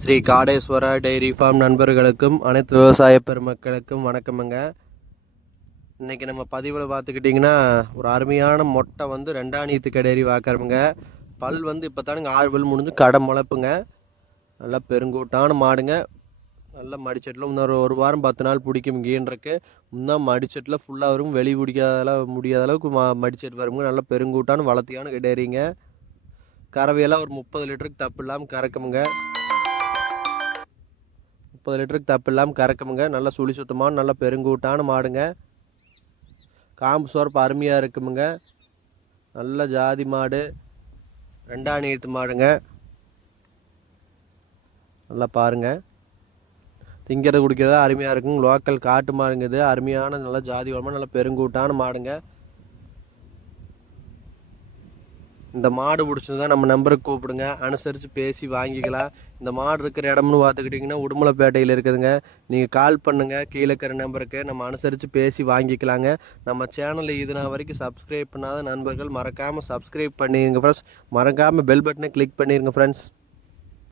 Sri Kadeswara dairy farm நண்பர்களுக்கும் அனைத்து விவசாய பெருமக்களுக்கும் வணக்கமுங்க. இன்றைக்கி நம்ம பதிவில் பார்த்துக்கிட்டிங்கன்னா ஒரு அருமையான மொட்டை வந்து ரெண்டாணியத்து கடேரி வாக்கறமுங்க. பல் வந்து இப்போ தானுங்க ஆறு பல் முடிஞ்சு கடை முளைப்புங்க. நல்லா பெருங்கூட்டான மாடுங்க. நல்லா மடிச்சட்டில் இன்னொரு ஒரு வாரம் பத்து நாள் பிடிக்கும் கீன்றக்கு இன்னும் மடிச்சட்டில் ஃபுல்லாக வரும். வெளி பிடிக்காத முடியாத அளவுக்கு மா மடிச்சட்டு வருங்க. நல்லா பெருங்கூட்டான வளர்த்தியான கடேரிங்க கறவையெல்லாம் ஒரு முப்பது லிட்டருக்கு தப்பு இல்லாமல் கறக்குமுங்க. முப்பது லிட்டருக்கு தப்பு இல்லாமல் கறக்குமுங்க. நல்லா சுழி சுத்தமான நல்லா பெருங்கூட்டான மாடுங்க. காம்பு சோர்ப்பு அருமையாக இருக்குமுங்க. நல்ல ஜாதி மாடு. ரெண்டாம் நீர்த்து மாடுங்க. நல்லா பாருங்கள் திங்கிறது குடிக்கிறது அருமையாக இருக்குங்க. லோக்கல் காட்டு மாடுங்க இது. அருமையான நல்ல ஜாதி உரமாக நல்ல பெருங்கூட்டான மாடுங்க. இந்த மாடு பிடிச்சிருந்தா நம்ம நம்பருக்கு கூப்பிடுங்க. அனுசரித்து பேசி வாங்கிக்கலாம். இந்த மாடு இருக்கிற இடம்னு பார்த்துக்கிட்டிங்கன்னா உடுமலைப்பேட்டையில் இருக்குதுங்க. நீங்கள் கால் பண்ணுங்கள் கீழே இருக்கிற நம்பருக்கு நம்ம அனுசரித்து பேசி வாங்கிக்கலாங்க. நம்ம சேனலில் இது நான் வரைக்கும் சப்ஸ்கிரைப் பண்ணாத நண்பர்கள் மறக்காமல் சப்ஸ்கிரைப் பண்ணிடுங்க ஃப்ரெண்ட்ஸ் மறக்காமல் பெல் பட்டனை கிளிக் பண்ணிடுங்க ஃப்ரெண்ட்ஸ்